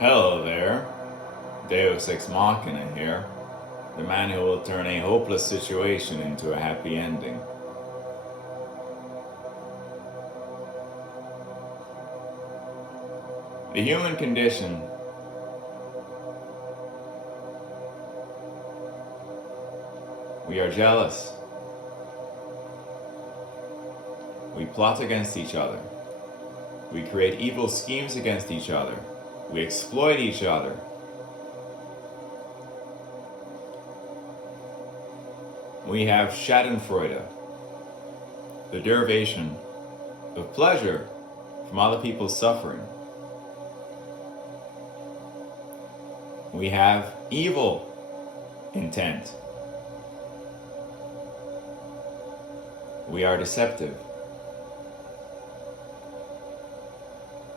Hello there, Deu Sex Machina here, the man who will turn a hopeless situation into a happy ending. The human condition we are jealous. We plot against each other. We create evil schemes against each other. We exploit each other. We have Schadenfreude, the derivation of pleasure from other people's suffering. We have evil intent. We are deceptive.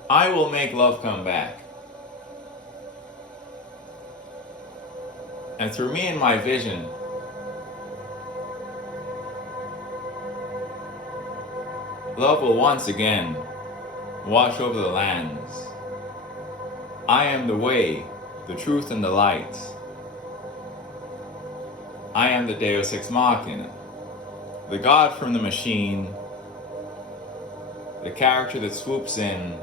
I will make love come back. And through me and my vision, love will once again wash over the lands. I am the way, the truth, and the light. I am the Deu Sex Machina, the God from the machine, the character that swoops in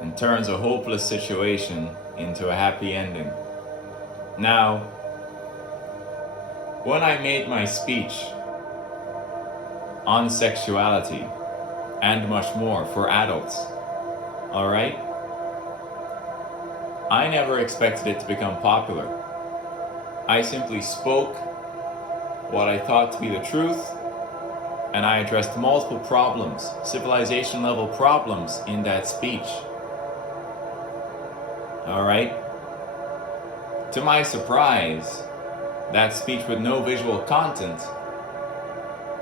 and turns a hopeless situation into a happy ending. Now, when I made my speech on sexuality and much more for adults, alright? I never expected it to become popular. I simply spoke what I thought to be the truth, and I addressed multiple problems, civilization level problems in that speech. Alright? To my surprise, that speech with no visual content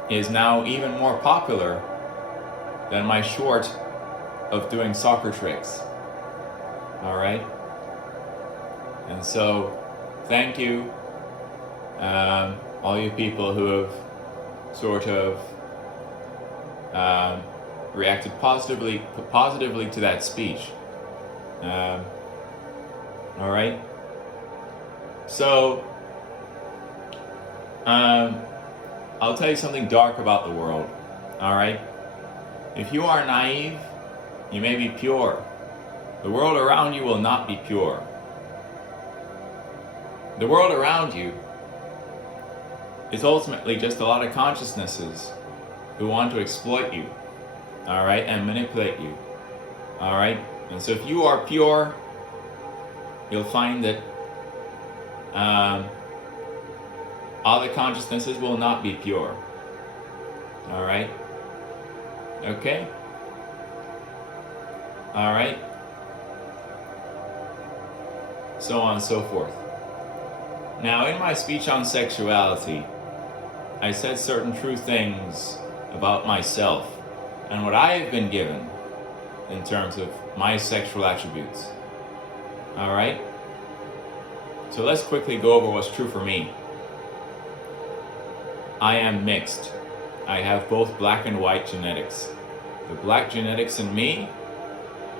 is now even more popular than my short of doing soccer tricks. Alright? And so, thank you, all you people who have sort of reacted positively to that speech. Alright? So, I'll tell you something dark about the world. Alright? If you are naive, you may be pure. The world around you will not be pure. The world around you is ultimately just a lot of consciousnesses who want to exploit you, alright, and manipulate you, alright? And so if you are pure, you'll find that other consciousnesses will not be pure, alright? Okay? Alright? So on and so forth. Now, in my speech on sexuality, I said certain true things about myself and what I have been given in terms of my sexual attributes. Alright? So let's quickly go over what's true for me. I am mixed. I have both black and white genetics. The black genetics in me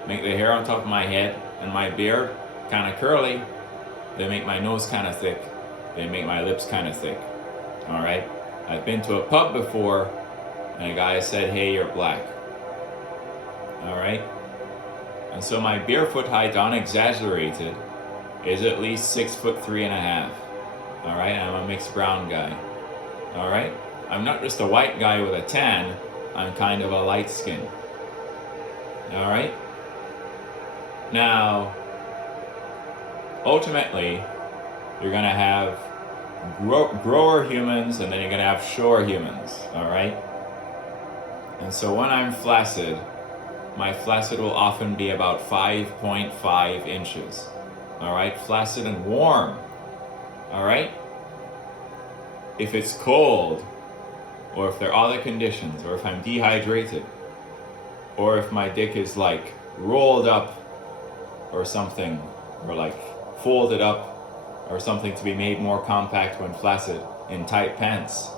make the hair on top of my head and my beard kind of curly. They make my nose kind of thick. They make my lips kind of thick. Alright? I've been to a pub before and a guy said, "Hey, you're black." Alright? And so my beer foot height, unexaggerated, is at least 6'3.5". Alright? I'm a mixed brown guy. Alright? I'm not just a white guy with a tan, I'm kind of a light skin. Alright? Now, ultimately, you're going to have grower humans and then you're going to have shore humans, alright? And so when I'm flaccid, my flaccid will often be about 5.5 inches, alright? Flaccid and warm, alright? If it's cold, or if there are other conditions, or if I'm dehydrated, or if my dick is like rolled up or something, or like folded up or something to be made more compact when flaccid in tight pants,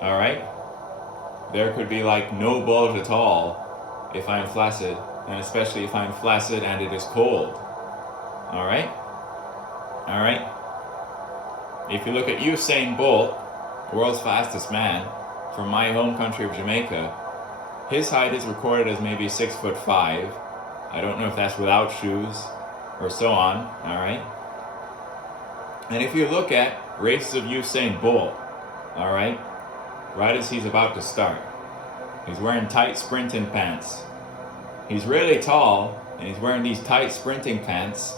alright? There could be like no bulge at all if I'm flaccid and especially if I'm flaccid and it is cold. All right? All right? If you look at Usain Bolt, world's fastest man, from my home country of Jamaica, his height is recorded as maybe 6'5". I don't know if that's without shoes or so on, all right? And if you look at races of Usain Bolt, all right as he's about to start, he's wearing tight sprinting pants. He's really tall, and he's wearing these tight sprinting pants,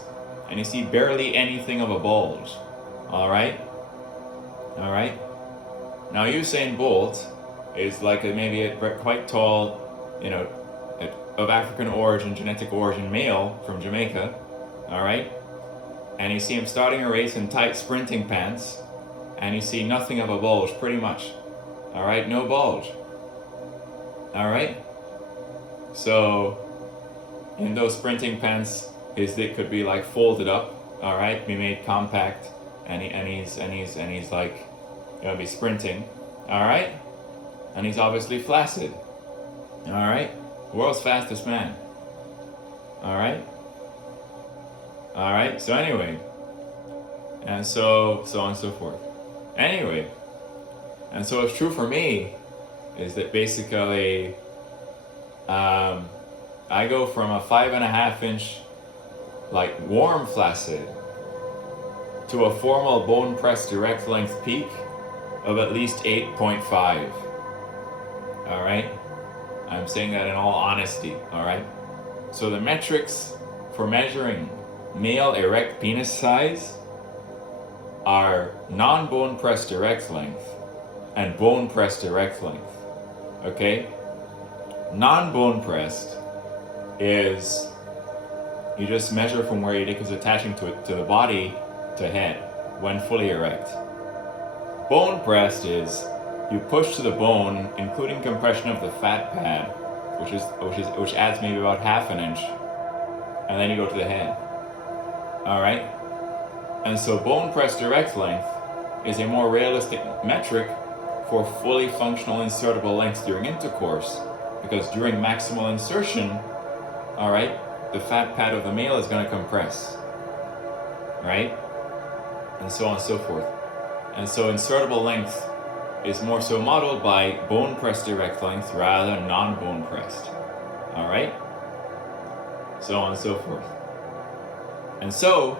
and you see barely anything of a bulge, all right? All right? Now Usain Bolt is like maybe a quite tall, of African origin, genetic origin male from Jamaica, all right? And you see him starting a race in tight sprinting pants, and you see nothing of a bulge, pretty much, all right? No bulge, all right? So in those sprinting pants, his dick could be like folded up, all right, be made compact, and he's like, be sprinting, all right? And he's obviously flaccid, all right? World's fastest man, all right? All right, so anyway, and so on and so forth. Anyway, and so what's true for me is that basically I go from a 5.5 inch like warm flaccid to a formal bone press direct length peak of at least 8.5. All right, I'm saying that in all honesty. All right, so the metrics for measuring male erect penis size are non-bone press direct length and bone press direct length. Okay, non-bone pressed is you just measure from where your dick is attaching to the body to head when fully erect. Bone pressed is you push to the bone, including compression of the fat pad, which adds maybe about 1/2 inch, and then you go to the head. All right, and so bone press direct length is a more realistic metric for fully functional insertable lengths during intercourse, because during maximal insertion, all right, the fat pad of the male is going to compress, right? And so on and so forth. And so insertable length is more so modeled by bone pressed direct length rather than non-bone pressed, all right? So on and so forth. And so,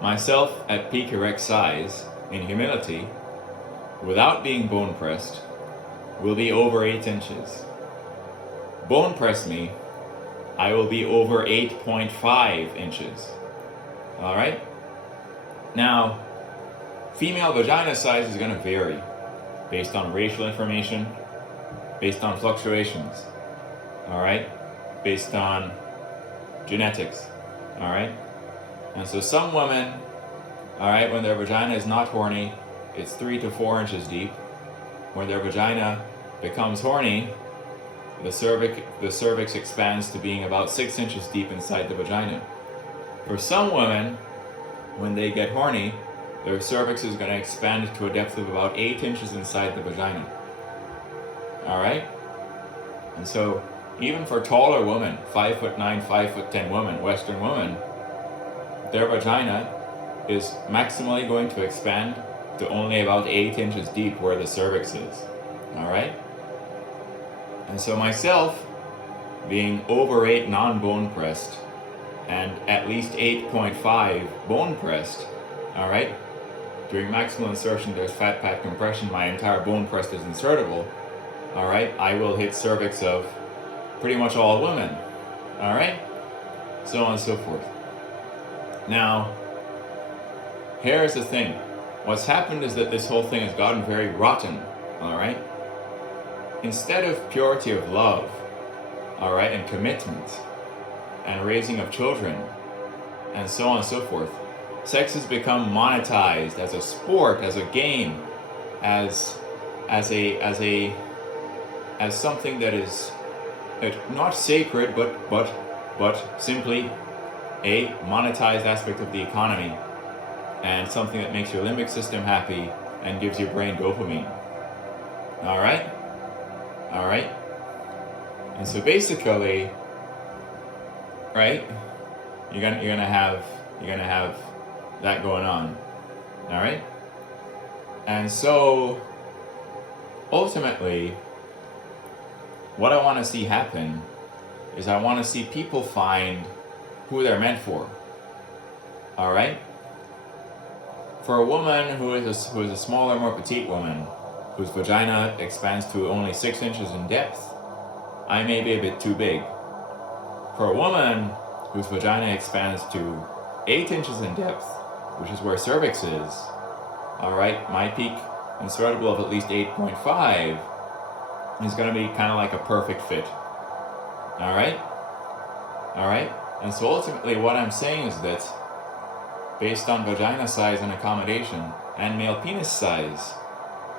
myself at peak erect size, in humility, without being bone pressed, will be over 8 inches. Bone press me, I will be over 8.5 inches. All right? Now, female vagina size is going to vary based on racial information, based on fluctuations, all right? Based on genetics, all right? And so some women, all right, when their vagina is not horny, it's 3 to 4 inches deep. When their vagina becomes horny, the cervix expands to being about 6 inches deep inside the vagina. For some women, when they get horny, their cervix is going to expand to a depth of about 8 inches inside the vagina. All right? And so, even for taller women, 5'9", 5'10" women, Western women, their vagina is maximally going to expand to only about 8 inches deep where the cervix is. All right? And so myself, being over 8 non-bone pressed and at least 8.5 bone pressed, all right? During maximal insertion, there's fat pad compression. My entire bone pressed is insertable, all right? I will hit cervix of pretty much all women, all right? So on and so forth. Now, here's the thing. What's happened is that this whole thing has gotten very rotten, all right? Instead of purity of love, all right, and commitment, and raising of children, and so on and so forth, sex has become monetized as a sport, as a game, as something that is not sacred, but simply a monetized aspect of the economy, and something that makes your limbic system happy and gives your brain dopamine. All right? And so basically, right? You're gonna have that going on. All right. And so ultimately, what I want to see happen is I want to see people find who they're meant for. All right. For a woman who is a smaller, more petite woman, whose vagina expands to only 6 inches in depth, I may be a bit too big. For a woman whose vagina expands to 8 inches in depth, which is where cervix is, all right, my peak insertable of at least 8.5 is going to be kind of like a perfect fit. All right? All right? And so ultimately what I'm saying is that based on vagina size and accommodation and male penis size,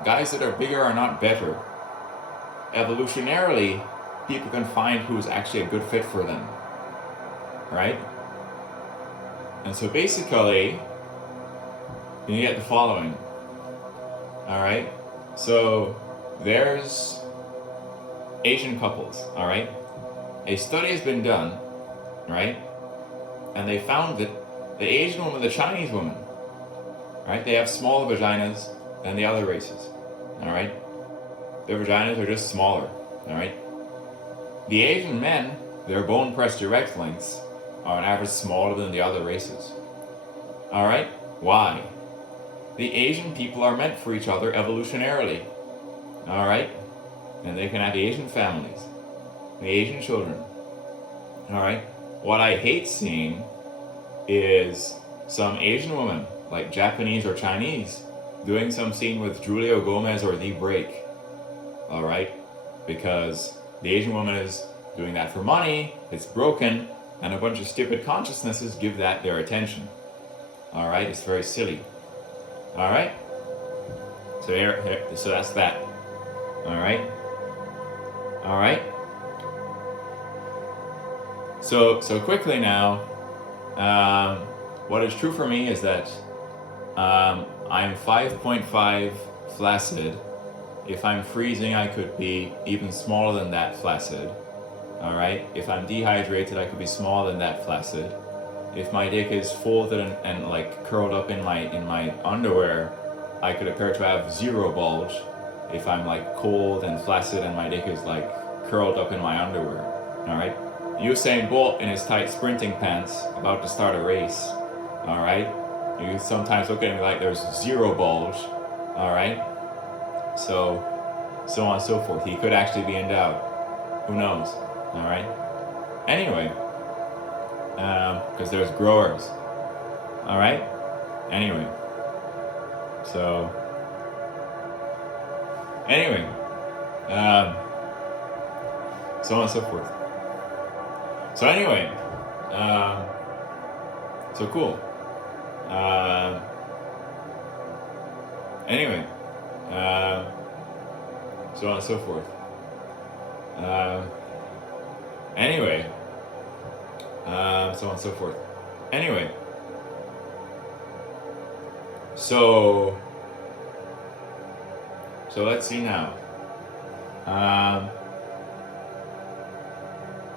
guys that are bigger are not better. Evolutionarily, people can find who's actually a good fit for them. Right? And so basically, you get the following. All right? So there's Asian couples, all right? A study has been done, right? And they found that the Asian woman, the Chinese woman, right? They have smaller vaginas than the other races, all right? Their vaginas are just smaller, all right? The Asian men, their bone pressed erect lengths are on average smaller than the other races, all right? Why? The Asian people are meant for each other evolutionarily, all right? And they can have Asian families, the Asian children, all right? What I hate seeing is some Asian woman, like Japanese or Chinese, doing some scene with Julio Gomez or The Break, all right? Because the Asian woman is doing that for money, it's broken, and a bunch of stupid consciousnesses give that their attention, all right? It's very silly, all right? So that's that, all right? All right? So quickly now, what is true for me is that I'm 5.5 flaccid. If I'm freezing, I could be even smaller than that flaccid. All right? If I'm dehydrated, I could be smaller than that flaccid. If my dick is folded and like curled up in my underwear, I could appear to have zero bulge. If I'm like cold and flaccid and my dick is like curled up in my underwear, all right? Usain Bolt in his tight sprinting pants about to start a race, all right? You sometimes look at me like there's zero bulge, all right? So on and so forth. He could actually be endowed. Who knows, all right? Anyway, because there's growers, all right? Anyway, so on and so forth. So anyway, so cool. Anyway, so on and so forth. Anyway, so on and so forth. Anyway, so let's see now.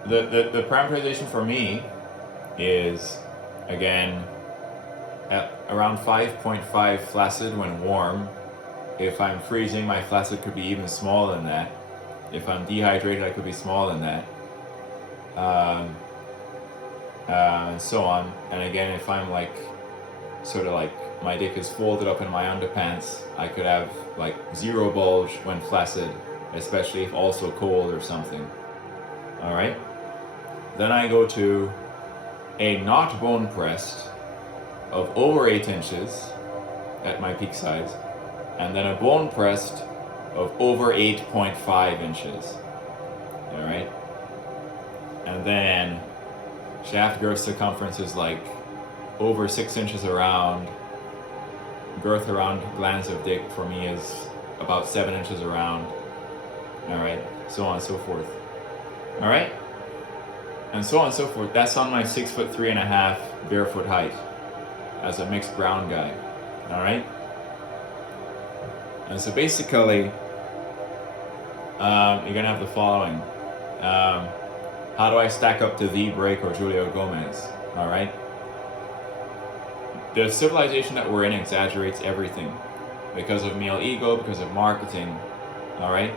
The parameterization for me is, again, at around 5.5 flaccid when warm. If I'm freezing, my flaccid could be even smaller than that. If I'm dehydrated, I could be smaller than that. And so on. And again, if I'm like, sort of like, my dick is folded up in my underpants, I could have like zero bulge when flaccid, especially if also cold or something. All right? Then I go to a not bone pressed of over 8 inches at my peak size, and then a bone pressed of over 8.5 inches. All right? And then shaft girth circumference is like over 6 inches around. Girth around glands of dick for me is about 7 inches around. All right? So on and so forth. All right? And so on and so forth. That's on my 6'3.5" barefoot height as a mixed brown guy. All right? And so basically, you're gonna have the following. how do I stack up to the Break or Julio Gomez? All right. The civilization that we're in exaggerates everything because of male ego, because of marketing. All right.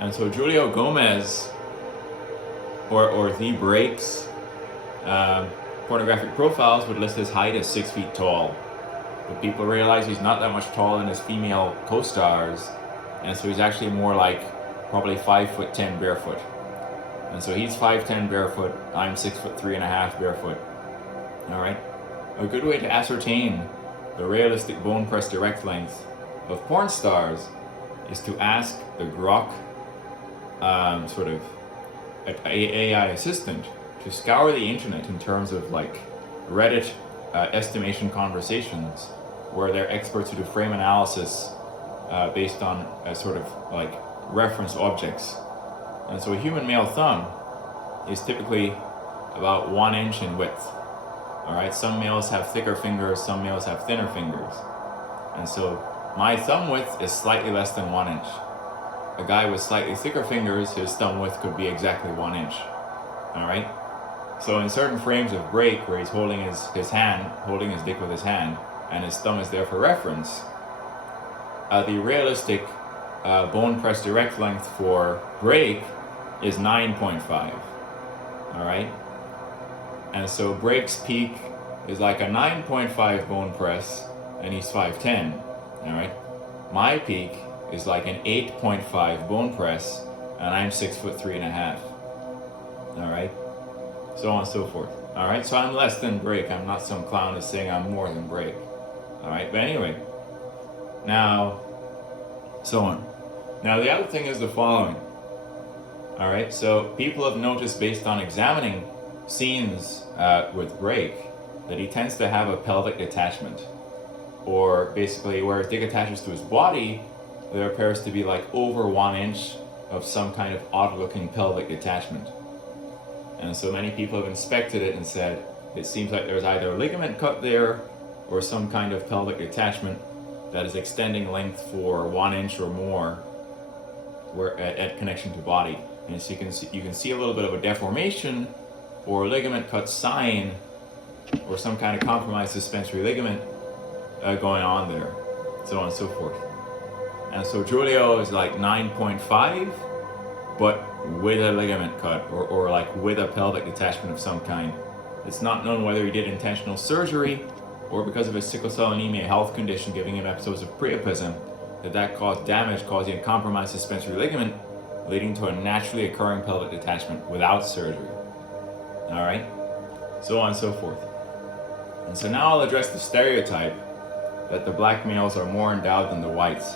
And so Julio Gomez or the Break's pornographic profiles would list his height as 6 feet tall. But people realize he's not that much taller than his female co-stars, and so he's actually more like probably 5'10" barefoot. And so he's 5'10" barefoot, I'm 6'3.5" barefoot. All right. A good way to ascertain the realistic bone press direct length of porn stars is to ask the Grok sort of AI assistant to scour the internet in terms of like Reddit estimation conversations, where they're experts who do frame analysis based on sort of like reference objects. And so a human male thumb is typically about 1 inch in width. All right, some males have thicker fingers, some males have thinner fingers. And so my thumb width is slightly less than 1 inch. A guy with slightly thicker fingers, his thumb width could be exactly 1 inch. All right. So in certain frames of Break, where he's holding his hand, holding his dick with his hand, and his thumb is there for reference, the realistic bone press direct length for Break is 9.5. All right. And so Break's peak is like a 9.5 bone press, and he's 5'10". All right. My peak is like an 8.5 bone press, and I'm 6'3.5". All right. So on and so forth. All right. So I'm less than Break. I'm not some clown who's saying I'm more than Break. All right. But anyway, now, so on. Now the other thing is the following. All right. So people have noticed, based on examining scenes with Break, that he tends to have a pelvic detachment, or basically where his dick attaches to his body, there appears to be like over 1 inch of some kind of odd looking pelvic detachment. And so many people have inspected it and said it seems like there's either a ligament cut there or some kind of pelvic detachment that is extending length for 1 inch or more where at connection to body. And so you can see a little bit of a deformation or a ligament cut sign or some kind of compromised suspensory ligament going on there, so on and so forth. And so Julio is like 9.5, but with a ligament cut or like with a pelvic detachment of some kind. It's not known whether he did intentional surgery or because of his sickle cell anemia health condition giving him episodes of priapism, that caused damage, causing a compromised suspensory ligament, leading to a naturally occurring pelvic detachment without surgery. All right, so on and so forth. And so now I'll address the stereotype that the black males are more endowed than the whites.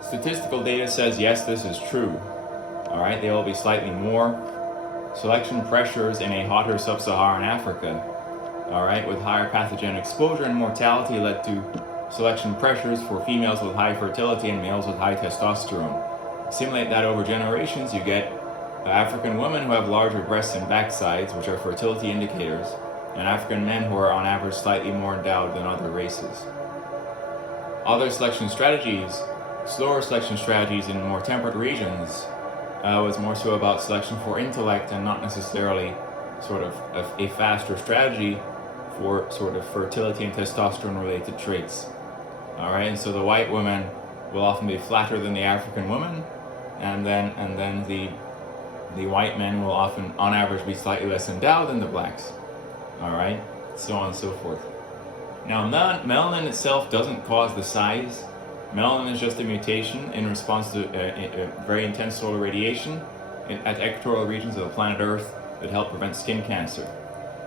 Statistical data says yes, this is true. All right, they will be slightly more. Selection pressures in a hotter sub-Saharan Africa, all right, with higher pathogen exposure and mortality led to selection pressures for females with high fertility and males with high testosterone. Simulate that over generations, you get African women who have larger breasts and backsides, which are fertility indicators, and African men who are on average slightly more endowed than other races. Other selection strategies, slower selection strategies in more temperate regions, was more so about selection for intellect and not necessarily sort of a faster strategy for sort of fertility and testosterone related traits. All right, and so the white woman will often be flatter than the African woman, and then the white men will often, on average, be slightly less endowed than the blacks. All right, so on and so forth. Now, melanin itself doesn't cause the size. Melanin is just a mutation in response to very intense solar radiation at equatorial regions of the planet Earth that help prevent skin cancer.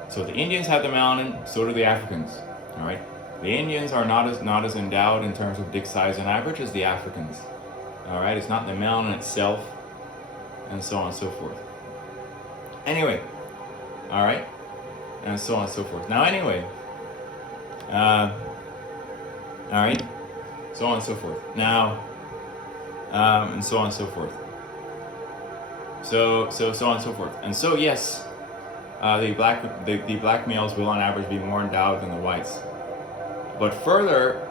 So the Indians have the melanin, so do the Africans. All right, the Indians are not as endowed in terms of dick size on average as the Africans. All right, it's not the melanin itself, and so on and so forth. Anyway, all right, and so on and so forth. Now, anyway, all right, so on and so forth. Now, and so on and so forth. So on and so forth. And so yes, the black males will on average be more endowed than the whites. But further,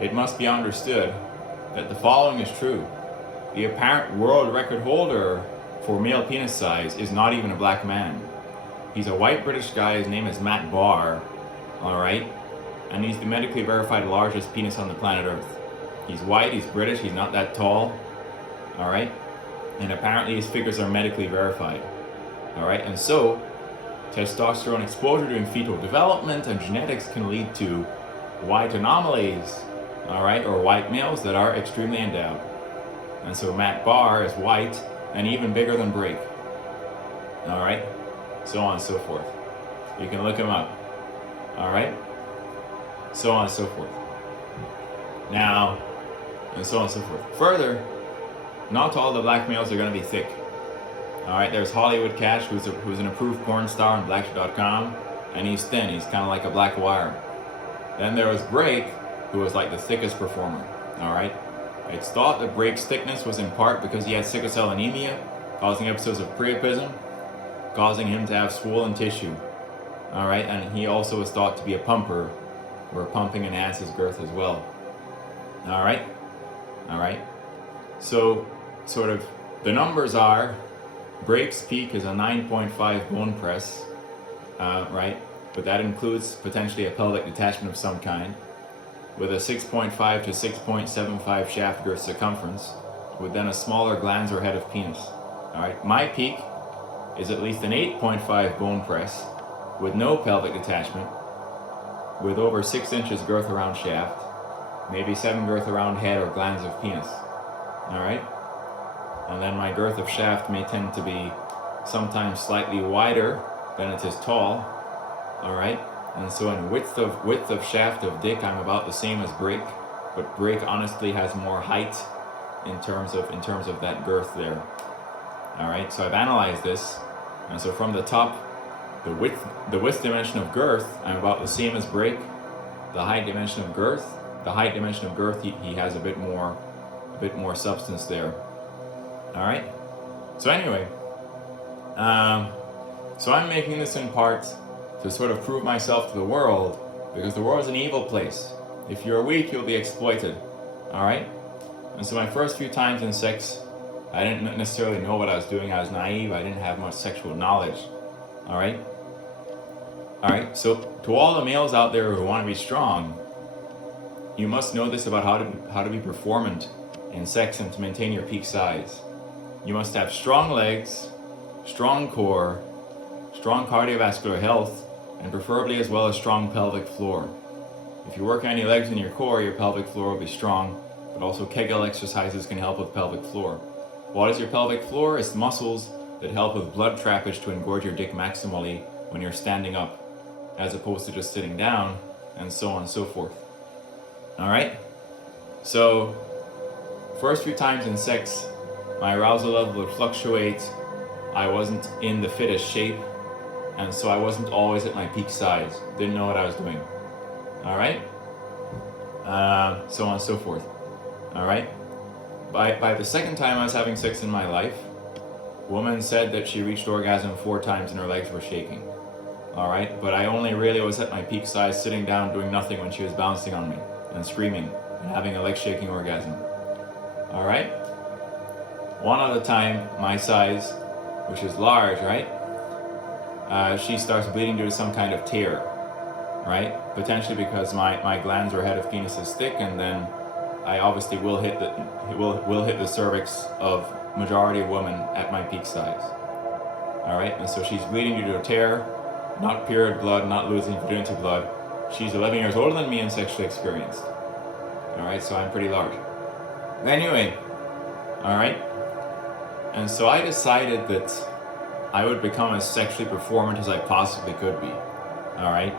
it must be understood that the following is true. The apparent world record holder for male penis size is not even a black man. He's a white British guy. His name is Matt Barr. All right, and he's the medically verified largest penis on the planet Earth. He's white. He's British. He's not that tall. All right, and apparently his figures are medically verified. All right, and so testosterone exposure during fetal development and genetics can lead to white anomalies, all right, or white males that are extremely endowed. And so Matt Barr is white and even bigger than Brake, all right, so on and so forth. You can look him up, all right, so on and so forth. Now, and so on and so forth. Further, not all the black males are going to be thick. All right, there's Hollywood Cash, who's an approved porn star on Blackshot.com, and he's thin. He's kind of like a black wire. Then there was Brake, who was like the thickest performer. All right, it's thought that Brake's thickness was in part because he had sickle cell anemia, causing episodes of priapism, causing him to have swollen tissue. All right, and he also was thought to be a pumper, where pumping enhances girth as well. All right, so sort of the numbers are, Brake's peak is a 9.5 bone press, right? But that includes potentially a pelvic detachment of some kind, with a 6.5 to 6.75 shaft girth circumference, with then a smaller glans or head of penis. All right, my peak is at least an 8.5 bone press, with no pelvic detachment, with over 6 inches girth around shaft, maybe 7 girth around head or glans of penis. All right. And then my girth of shaft may tend to be sometimes slightly wider than it is tall, all right? And so in width of shaft of dick, I'm about the same as Brake, but Brake honestly has more height in terms of that girth there, all right? So I've analyzed this, and so from the top, the width dimension of girth, I'm about the same as Brake. The height dimension of girth, he has a bit more substance there. All right. So anyway, so I'm making this in part to sort of prove myself to the world, because the world is an evil place. If you're weak, you'll be exploited. All right. And so my first few times in sex, I didn't necessarily know what I was doing. I was naive. I didn't have much sexual knowledge. All right. So to all the males out there who want to be strong, you must know this about how to be performant in sex and to maintain your peak size. You must have strong legs, strong core, strong cardiovascular health, and preferably as well as strong pelvic floor. If you work on your legs and your core, your pelvic floor will be strong, but also Kegel exercises can help with pelvic floor. What is your pelvic floor? It's muscles that help with blood trappage to engorge your dick maximally when you're standing up, as opposed to just sitting down, and so on and so forth. All right? So, first few times in sex, my arousal level would fluctuate. I wasn't in the fittest shape, and so I wasn't always at my peak size. Didn't know what I was doing. All right? So on and so forth. All right? By the second time I was having sex in my life, woman said that she reached orgasm 4 times and her legs were shaking. All right? But I only really was at my peak size sitting down doing nothing when she was bouncing on me and screaming and having a leg shaking orgasm. All right? One other time, my size, which is large, right? She starts bleeding due to some kind of tear, right? Potentially because my glans or head of penis is thick, and then I obviously will hit the cervix of majority of women at my peak size. All right, and so she's bleeding due to a tear, not period blood, not losing virginity blood. She's 11 years older than me and sexually experienced. All right, so I'm pretty large. Anyway, all right. And so I decided that I would become as sexually performant as I possibly could be, all right?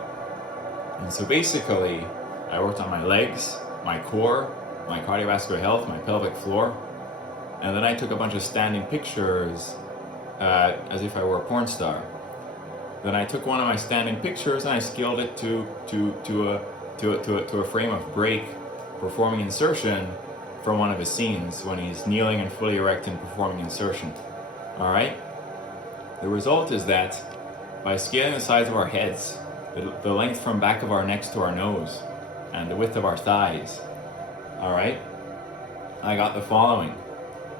And so basically, I worked on my legs, my core, my cardiovascular health, my pelvic floor, and then I took a bunch of standing pictures as if I were a porn star. Then I took one of my standing pictures and I scaled it to a frame of Brake performing insertion from one of his scenes when he's kneeling and fully erect and performing insertion. All right? The result is that by scaling the size of our heads, the length from back of our necks to our nose, and the width of our thighs, all right, I got the following.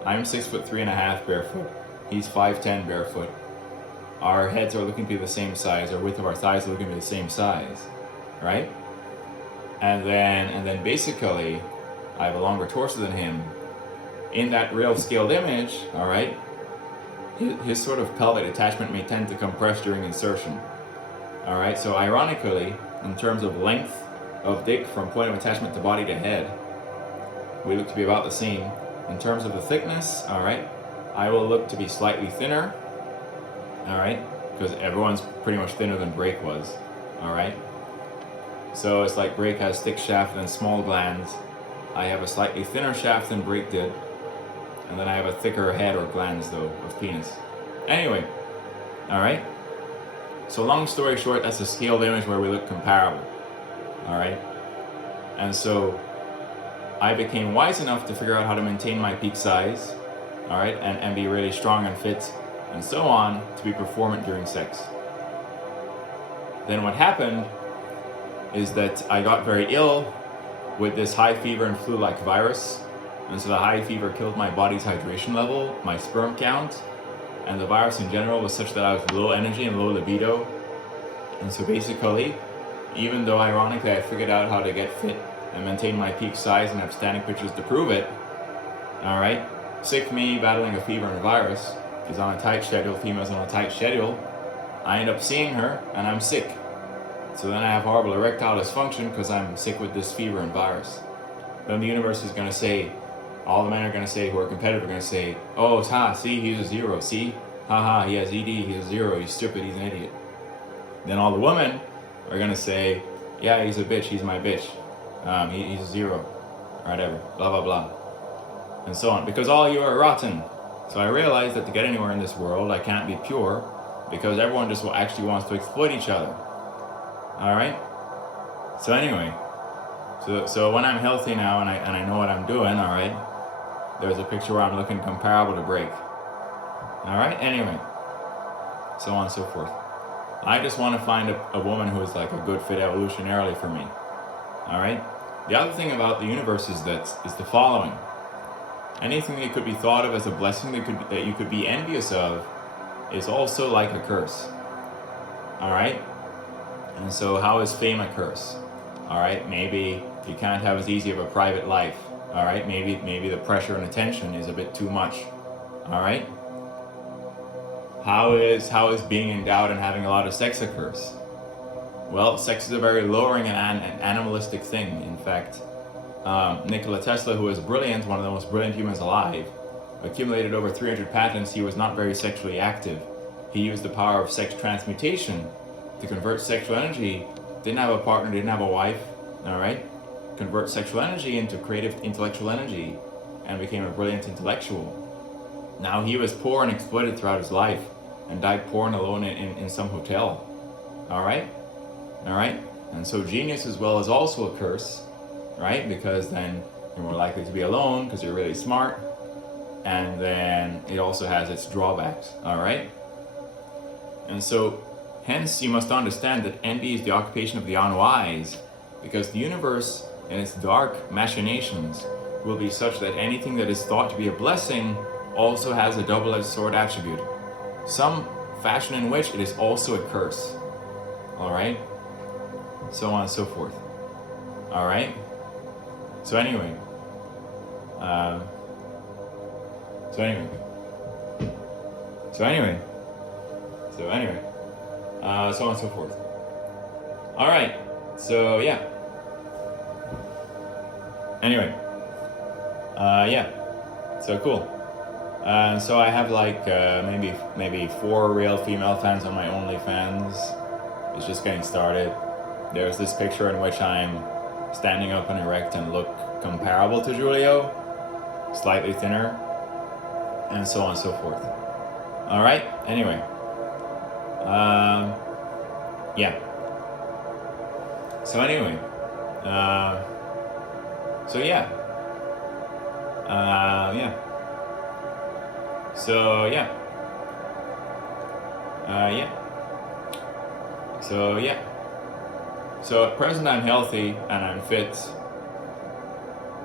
I'm 6'3.5" barefoot. He's 5'10" barefoot. Our heads are looking to be the same size, our width of our thighs are looking to be the same size, right? And then basically, I have a longer torso than him. In that real scaled image, all right, his sort of pelvic attachment may tend to compress during insertion. All right, so ironically, in terms of length of dick from point of attachment to body to head, we look to be about the same. In terms of the thickness, all right, I will look to be slightly thinner, all right, because everyone's pretty much thinner than Drake was, all right. So it's like Drake has thick shaft and small glands. I have a slightly thinner shaft than Drake did, and then I have a thicker head or glands though of penis. Anyway, all right. So long story short, that's a scaled image where we look comparable, all right. And so I became wise enough to figure out how to maintain my peak size, all right, and be really strong and fit and so on to be performant during sex. Then what happened is that I got very ill with this high fever and flu-like virus. And so the high fever killed my body's hydration level, my sperm count, and the virus in general was such that I was low energy and low libido. And so basically, even though ironically I figured out how to get fit and maintain my peak size and have standing pictures to prove it, all right, sick me battling a fever and a virus is on a tight schedule, female's on a tight schedule. I end up seeing her and I'm sick. So then I have horrible erectile dysfunction because I'm sick with this fever and virus. Then the universe is going to say, all the men are going to say, who are competitive, are going to say, oh, see, he's a zero, see? He has ED, he's a zero, he's stupid, he's an idiot. Then all the women are going to say, yeah, he's a bitch, he's my bitch. He's a zero, or whatever, blah, blah, blah. And so on, because all you are rotten. So I realized that to get anywhere in this world, I can't be pure, because everyone just actually wants to exploit each other. All right. So anyway, so when I'm healthy now and I know what I'm doing, all right, there's a picture where I'm looking comparable to Break. All right. Anyway, so on and so forth. I just want to find a woman who is like a good fit evolutionarily for me. All right. The other thing about the universe is the following: anything that could be thought of as a blessing that you could be envious of is also like a curse. All right. And so how is fame a curse? All right, maybe you can't have as easy of a private life. All right, maybe the pressure and attention is a bit too much. All right. How is being endowed and having a lot of sex a curse? Well, sex is a very lowering and animalistic thing. In fact, Nikola Tesla, who was brilliant, one of the most brilliant humans alive, accumulated over 300 patents. He was not very sexually active. He used the power of sex transmutation to convert sexual energy. Didn't have a partner, didn't have a wife, all right? Convert sexual energy into creative intellectual energy and became a brilliant intellectual. Now he was poor and exploited throughout his life and died poor and alone in some hotel, all right? All right? And so genius as well is also a curse, right? Because then you're more likely to be alone because you're really smart, and then it also has its drawbacks, all right? And so hence, you must understand that envy is the occupation of the unwise, because the universe and its dark machinations will be such that anything that is thought to be a blessing also has a double-edged sword attribute. Some fashion in which it is also a curse. All right? So on and so forth. All right? So anyway. So anyway. So on and so forth. All right. So yeah. Anyway. Yeah. So cool. So I have like maybe 4 real female fans on my OnlyFans. It's just getting started. There's this picture in which I'm standing up and erect and look comparable to Julio, slightly thinner, and so on and so forth. All right. Anyway. Yeah. So anyway, so yeah. Yeah. So yeah. Yeah. So yeah. So at present I'm healthy and I'm fit,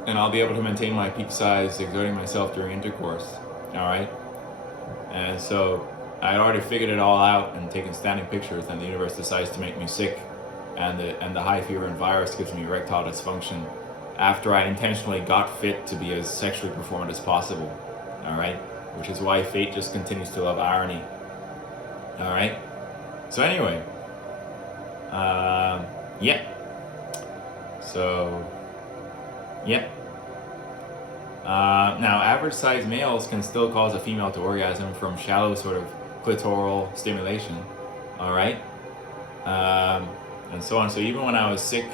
and I'll be able to maintain my peak size exerting myself during intercourse. All right. And so I'd already figured it all out and taken standing pictures, and the universe decides to make me sick, and the high fever and virus gives me erectile dysfunction after I intentionally got fit to be as sexually performant as possible. All right, which is why fate just continues to love irony. All right. So anyway, yeah. So yeah. Now, average sized males can still cause a female to orgasm from shallow sort of clitoral stimulation, all right? And so on. So even when I was sick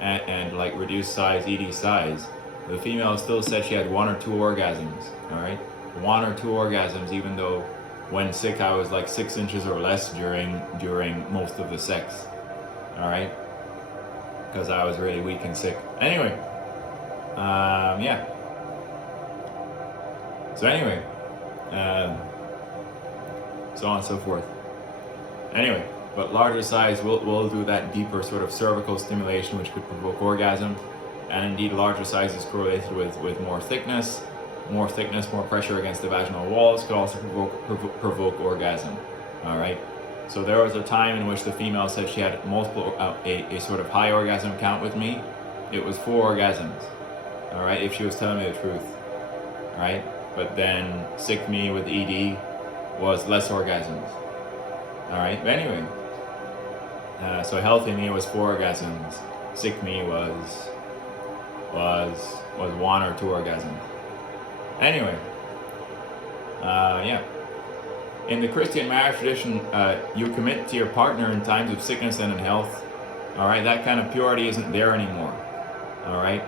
and like reduced size, ED size, the female still said she had 1 or 2 orgasms, all right? 1 or 2 orgasms, even though when sick I was like 6 inches or less during most of the sex, all right? Because I was really weak and sick. Anyway, yeah. So anyway, so on and so forth. Anyway, but larger size will do that deeper sort of cervical stimulation, which could provoke orgasm. And indeed, larger size is correlated with more thickness. More thickness, more pressure against the vaginal walls could also provoke orgasm. All right. So there was a time in which the female said she had multiple, a sort of high orgasm count with me. It was 4 orgasms. All right, if she was telling me the truth. All right. But then sick me with ED was less orgasms. All right, but anyway, so healthy me was 4 orgasms. Sick me was 1 or 2 orgasms. Anyway, yeah. In the Christian marriage tradition, you commit to your partner in times of sickness and in health. All right, that kind of purity isn't there anymore. All right,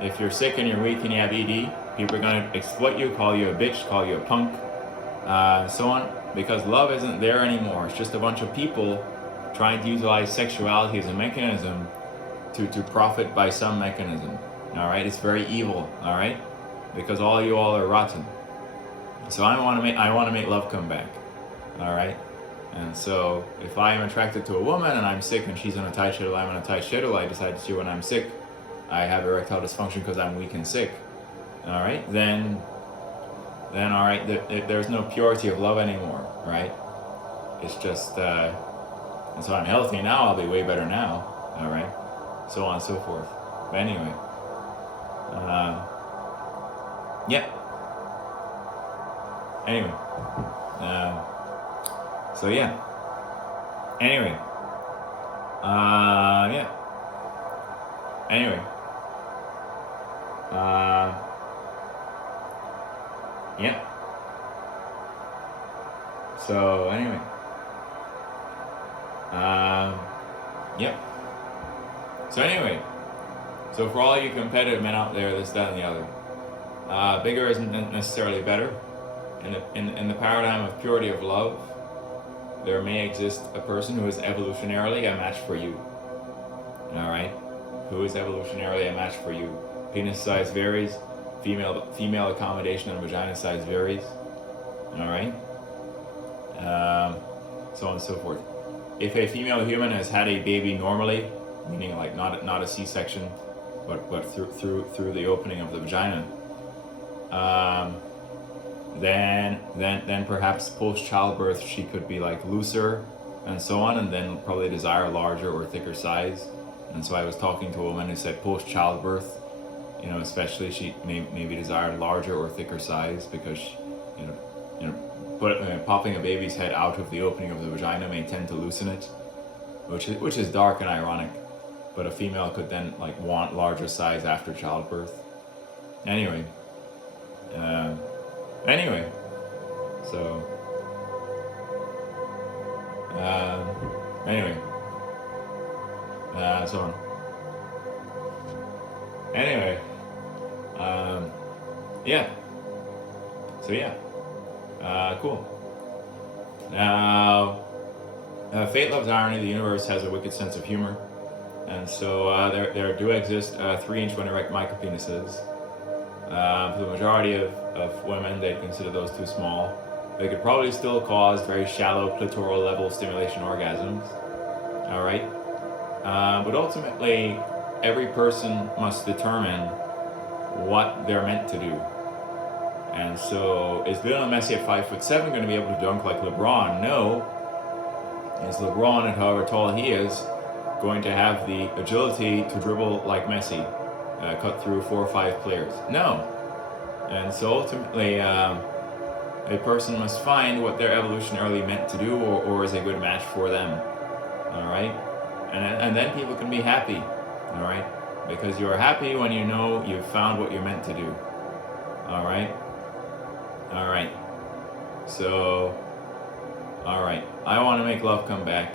if you're sick and you're weak and you have ED, people are going to exploit you, call you a bitch, call you a punk, so on, because love isn't there anymore. It's just a bunch of people trying to utilize sexuality as a mechanism to profit by some mechanism. All right, it's very evil. All right, because all you all are rotten. So I want to make love come back. All right, and so if I am attracted to a woman and I'm sick and she's in a tight shuttle, I'm in a tight shuttle, I decide to see when I'm sick, I have erectile dysfunction because I'm weak and sick. All right, then all right, there's no purity of love anymore, right? It's just, and so I'm healthy now, I'll be way better now, all right? So on and so forth. But anyway, yeah. Anyway, so yeah. Anyway, yeah. Anyway, yeah. So anyway, yeah. So anyway, so for all you competitive men out there, this, that, and the other, bigger isn't necessarily better. In the paradigm of purity of love, there may exist a person who is evolutionarily a match for you. All right, who is evolutionarily a match for you? Penis size varies. Female accommodation and vagina size varies. All right. So on and so forth. If a female human has had a baby normally, meaning like not a C-section, but through the opening of the vagina, then perhaps post childbirth she could be like looser and so on, and then probably desire larger or thicker size. And so I was talking to a woman who said post childbirth, especially she maybe desired larger or thicker size because popping a baby's head out of the opening of the vagina may tend to loosen it, which is dark and ironic. But a female could then like want larger size after childbirth. Anyway, so anyway, so on. Anyway, yeah. So yeah, cool. Now, fate loves irony. The universe has a wicked sense of humor, and so there do exist 3-inch when erect micropenises. For the majority of women, they'd consider those too small. They could probably still cause very shallow clitoral level stimulation orgasms. All right, but ultimately, every person must determine what they're meant to do. And so, is Lionel Messi at 5'7" going to be able to dunk like LeBron? No. Is LeBron, at however tall he is, going to have the agility to dribble like Messi, cut through 4 or 5 players? No. And so ultimately, a person must find what they're evolutionarily meant to do, or is a good match for them. All right, and then people can be happy. All right, because you are happy when you know you've found what you're meant to do. All right. All right. So, all right. I want to make love come back.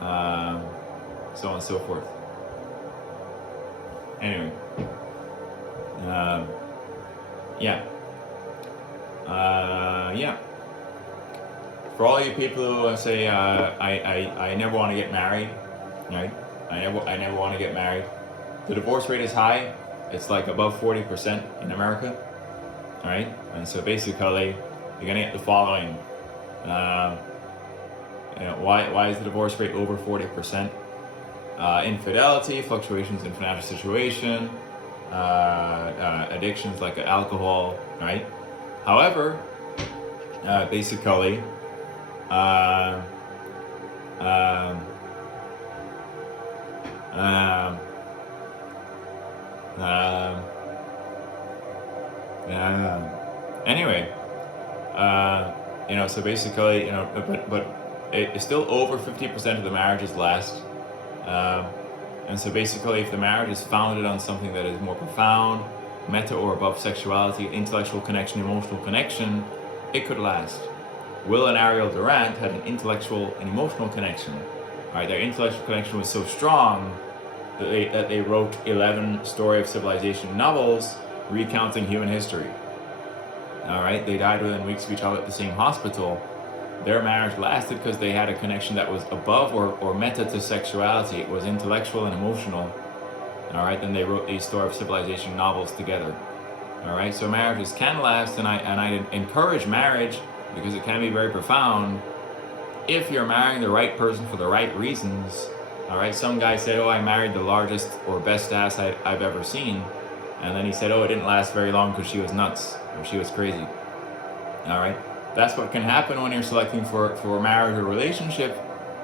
So on and so forth. Anyway. Yeah. Yeah. For all you people who say I never want to get married, right? I never want to get married. The divorce rate is high. It's like above 40% in America, right? And so basically, you're gonna get the following. Why is the divorce rate over 40%? Infidelity, fluctuations in financial situation, addictions like alcohol, right? However, basically, anyway, so basically, but it's still over 50% of the marriages last. And so basically, if the marriage is founded on something that is more profound, meta or above sexuality, intellectual connection, emotional connection, it could last. Will and Ariel Durant had an intellectual and emotional connection. All right, their intellectual connection was so strong that they wrote 11 story of civilization novels recounting human history. All right, they died within weeks of each other at the same hospital. Their marriage lasted because they had a connection that was above or meta to sexuality. It was intellectual and emotional. All right, then they wrote these story of civilization novels together. All right, so marriages can last, and I encourage marriage because it can be very profound if you're marrying the right person for the right reasons. All right, some guy said, I married the largest or best ass I've ever seen. And then he said, it didn't last very long because she was nuts or she was crazy. All right, that's what can happen when you're selecting for a marriage or relationship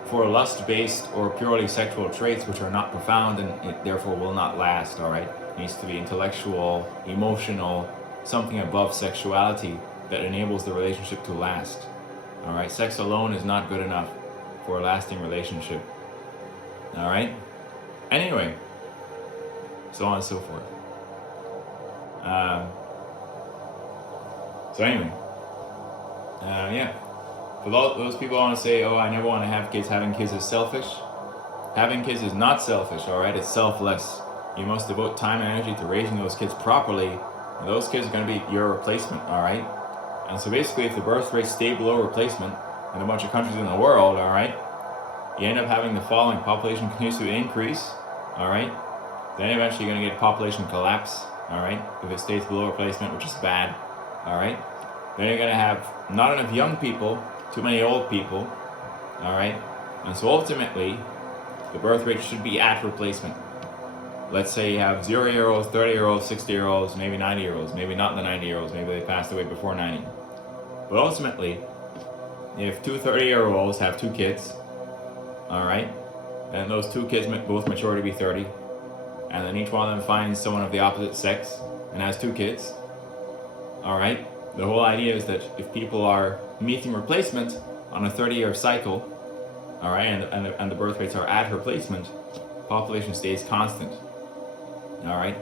for lust-based or purely sexual traits which are not profound and it therefore will not last. All right, it needs to be intellectual, emotional, something above sexuality that enables the relationship to last. All right, sex alone is not good enough for a lasting relationship. All right, anyway, so on and so forth. Yeah. For those people who want to say, I never want to have kids, having kids is selfish. Having kids is not selfish, all right? It's selfless. You must devote time and energy to raising those kids properly. And those kids are going to be your replacement, all right? And so basically, if the birth rates stay below replacement in a bunch of countries in the world, all right, you end up having the following. Population continues to increase, all right? Then eventually you're going to get population collapse, all right? If it stays below replacement, which is bad, all right? Then you're going to have not enough young people, too many old people, all right? And so ultimately, the birth rate should be at replacement. Let's say you have 0-year-olds, 30-year-olds, 60-year-olds, maybe 90-year-olds, maybe not the 90-year-olds, maybe they passed away before 90. But ultimately, if two 30-year-olds have 2 kids, all right, and those 2 kids both mature to be 30, and then each one of them finds someone of the opposite sex and has 2 kids, all right, the whole idea is that if people are meeting replacement on a 30-year cycle, all right, and the birth rates are at replacement, population stays constant, all right?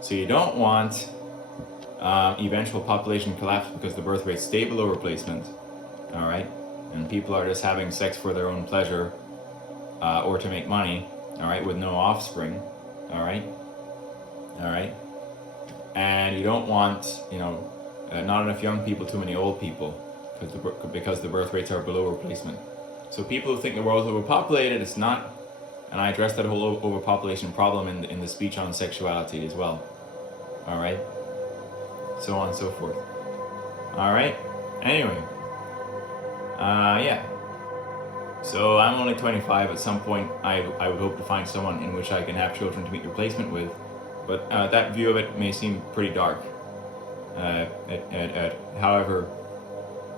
So you don't want eventual population collapse because the birth rates stay below replacement, all right? And people are just having sex for their own pleasure or to make money, all right, with no offspring, all right? All right? And you don't want, not enough young people, too many old people, because the birth rates are below replacement. So people who think the world is overpopulated, it's not. And I addressed that whole overpopulation problem in the speech on sexuality as well. All right? So on and so forth. All right? Anyway. Yeah. So I'm only 25. At some point, I would hope to find someone in which I can have children to meet replacement with. But that view of it may seem pretty dark. however,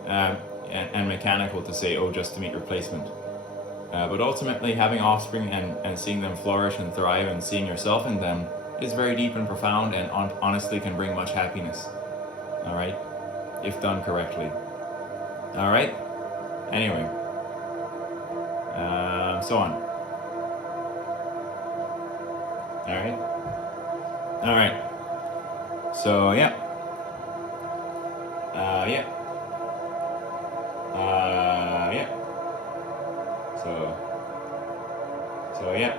and mechanical to say, oh, just to meet replacement. But ultimately, having offspring and seeing them flourish and thrive and seeing yourself in them is very deep and profound, and honestly can bring much happiness. All right, if done correctly. All right. Anyway, so on. All right. All right. So yeah. Yeah. Yeah. So yeah.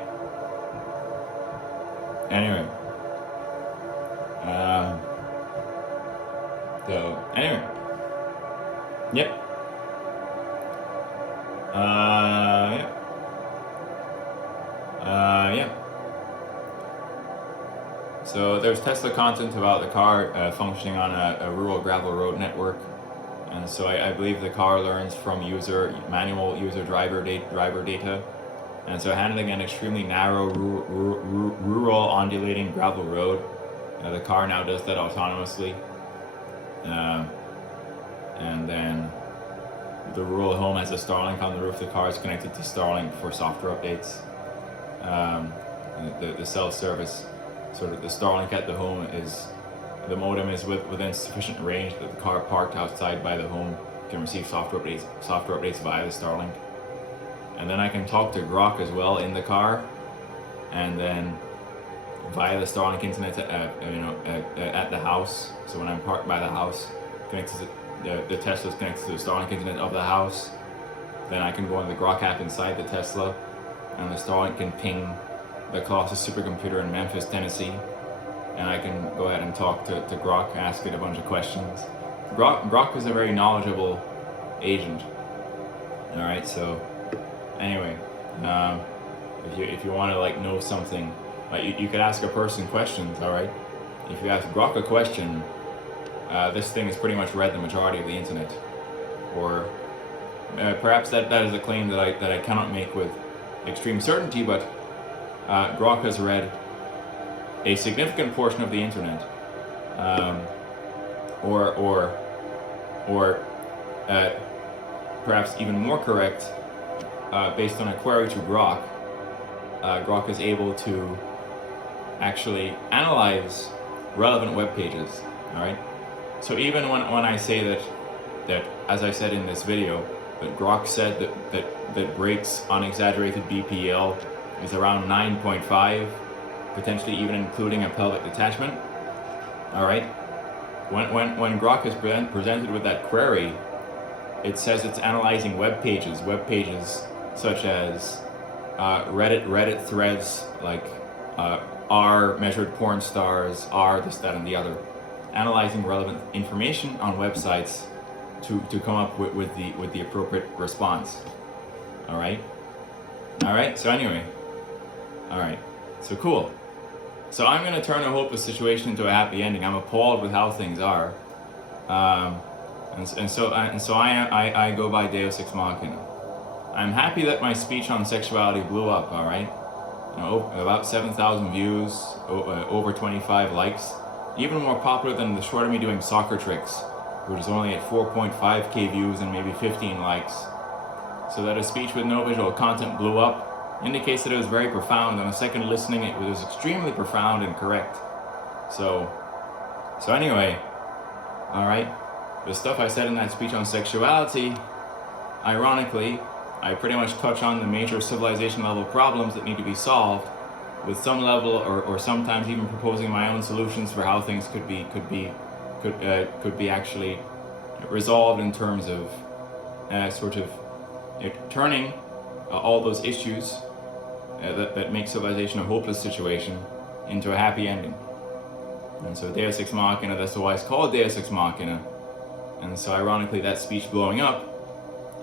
Anyway. So anyway. Yep. Yeah. Yeah. So there's Tesla content about the car functioning on a rural gravel road network, and so I believe the car learns from manual user driver data, and so handling an extremely narrow rural undulating gravel road, the car now does that autonomously, and then the rural home has a Starlink on the roof. The car is connected to Starlink for software updates. The self-service, sort of the Starlink at the home the modem is within sufficient range that the car parked outside by the home can receive software updates via the Starlink. And then I can talk to Grok as well in the car, and then via the Starlink internet at the house. So when I'm parked by the house, connected to the Tesla's connected to the Starlink internet of the house, then I can go on the Grok app inside the Tesla, and the Starlink can ping the closest supercomputer in Memphis, Tennessee, and I can go ahead and talk to Grok, ask it a bunch of questions. Grok is a very knowledgeable agent. All right, so anyway, if you want to like know something, you could ask a person questions. All right, if you ask Grok a question, this thing has pretty much read the majority of the internet, or perhaps that is a claim that I cannot make with extreme certainty, but Grok has read a significant portion of the internet, or perhaps even more correct, based on a query to Grok, Grok is able to actually analyze relevant web pages. All right. So even when I say that as I said in this video, that Grok said that brakes unexaggerated BPL is around 9.5, potentially even including a pelvic detachment. All right. When Grok is presented with that query, it says it's analyzing web pages such as Reddit threads like r measured porn stars, r this, that, and the other, analyzing relevant information on websites to come up with the appropriate response. All right. So anyway. All right. So cool. So I'm going to turn a hopeless situation into a happy ending. I'm appalled with how things are, and so I go by Deu Sex Machina. I'm happy that my speech on sexuality blew up. All right, about 7,000 views, over 25 likes, even more popular than the short of me doing soccer tricks, which is only at 4.5k views and maybe 15 likes. So that a speech with no visual content blew up indicates that it was very profound. On a second listening, it was extremely profound and correct. So anyway, all right, the stuff I said in that speech on sexuality, ironically, I pretty much touch on the major civilization level problems that need to be solved, with some level or sometimes even proposing my own solutions for how things could be actually resolved in terms of sort of turning all those issues that make civilization a hopeless situation into a happy ending. And so Deus Ex Machina, that's why it's called Deus Ex Machina. And so ironically, that speech blowing up,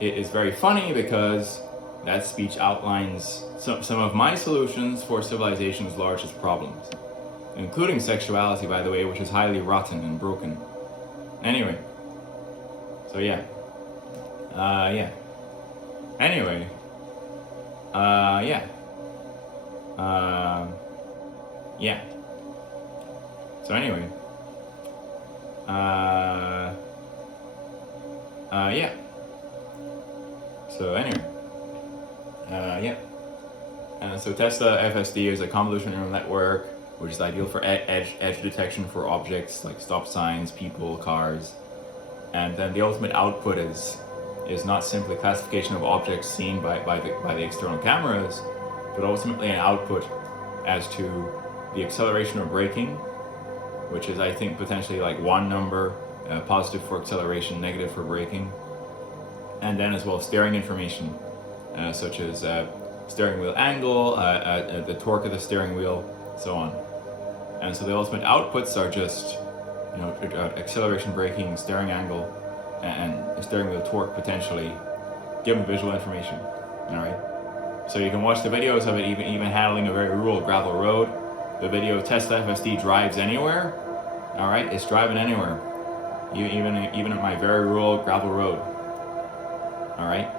it is very funny because that speech outlines some of my solutions for civilization's largest problems, including sexuality, by the way, which is highly rotten and broken. Anyway, so yeah. Anyway, yeah. So anyway, Yeah. So anyway, yeah. So Tesla FSD is a convolutional neural network, which is ideal for edge detection for objects like stop signs, people, cars. And then the ultimate output is not simply classification of objects seen by the external cameras, but ultimately an output as to the acceleration or braking, which is, I think, potentially like one number, positive for acceleration, negative for braking, and then as well steering information, such as steering wheel angle, the torque of the steering wheel, so on. And so the ultimate outputs are just, acceleration, braking, steering angle, and steering wheel torque potentially, given visual information. All right. So you can watch the videos of it even handling a very rural gravel road. The video of Tesla FSD drives anywhere. All right, it's driving anywhere, even at my very rural gravel road. All right.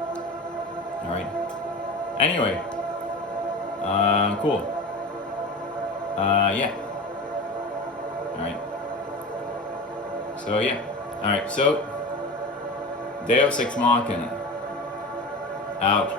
Anyway, cool. Yeah. All right. So yeah. All right. So Deu Sex Machina. Out.